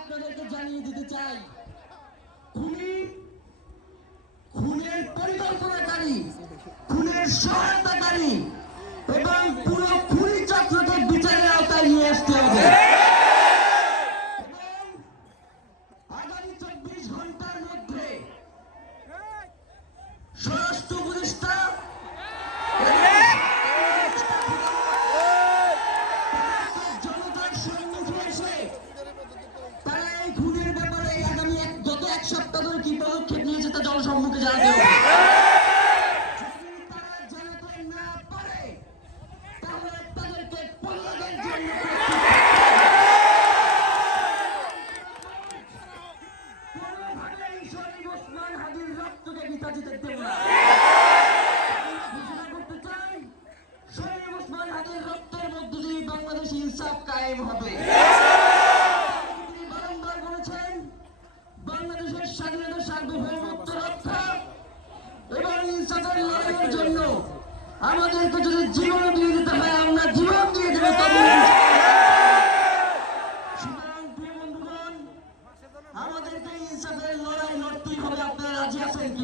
জানিয়ে দিতে চাই খুনি খুনের পরিকল্পনাকারী খুনের সহায়তাকারী এবং পুরো যেতে দেব না। ঘোষণা করতে চাই শরীফ ওসমান হাদির রক্তের মধ্য দিয়ে বাংলাদেশ ইনসাফ কায়েম হবে। তিনি বারংবার বলেছেন, বাংলাদেশের স্বাধীনতা, সার্বভৌমত্ব রক্ষা এবং ইনসাফের লড়াইয়ের জন্য আমাদেরকে যদি জীবন দিয়ে দিতে হয় আমরা জীবন দিয়ে দেবো তবে সুতরাং প্রিয় বন্ধুগণ আমাদেরকে ইনসাফের লড়াই লড়তেই হবে আপনারা রাজি আছেন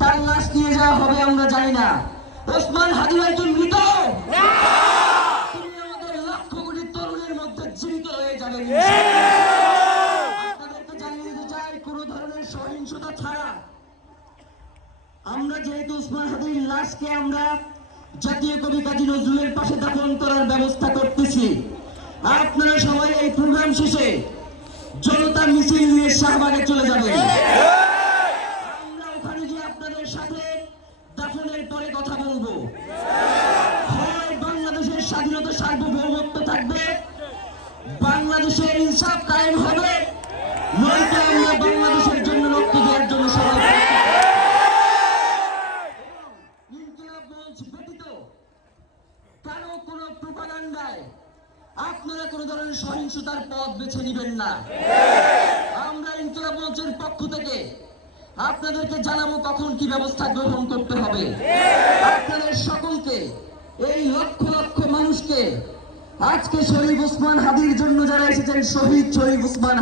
তার লাশ নিয়ে যাওয়া হবে আমরা জানি না। ওসমান হাদি একজন মৃত? তিনি আমাদের লক্ষ কোটি তরুণের মধ্যে জীবিত হয়ে যাবেন আপনাদেরকে জানিয়ে দিতে চাই কোন ধরনের সহিংসতা ছাড়া। আমরা যেহেতু ওসমান হাদির লাশকে আমরা জাতীয় কবি কাজী নজরুলের পাশে দাফন করার ব্যবস্থা করতেছি। আপনারা সবাই এই প্রোগ্রাম শেষে জনতা মিছিল নিয়ে শাহবাগে চলে যাবেন আমরা ওখানে গিয়ে আপনাদের সাথে দাফনের পরে কথা বলব হয় বাংলাদেশের স্বাধীনতা সার্বভৌমত্ব থাকবে, বাংলাদেশের ইনসাফ কায়েম হবে। নয়তো আমরা বাংলাদেশের জন্য রক্ত দেওয়ার জন্য সবাই আপনারা কোন ধরনের সহিংসতার পথ বেছে নেবেন না। আমরা ইনকিলাব মঞ্চের পক্ষ থেকে আপনাদেরকে জানাব কখন কি ব্যবস্থা গ্রহণ করতে হবে। আপনাদের সকলকে এই লক্ষ লক্ষ মানুষকে আজকে শরীফ উসমান হাদির জন্য যারা এসেছেন শহীদ শরীফ ওসমান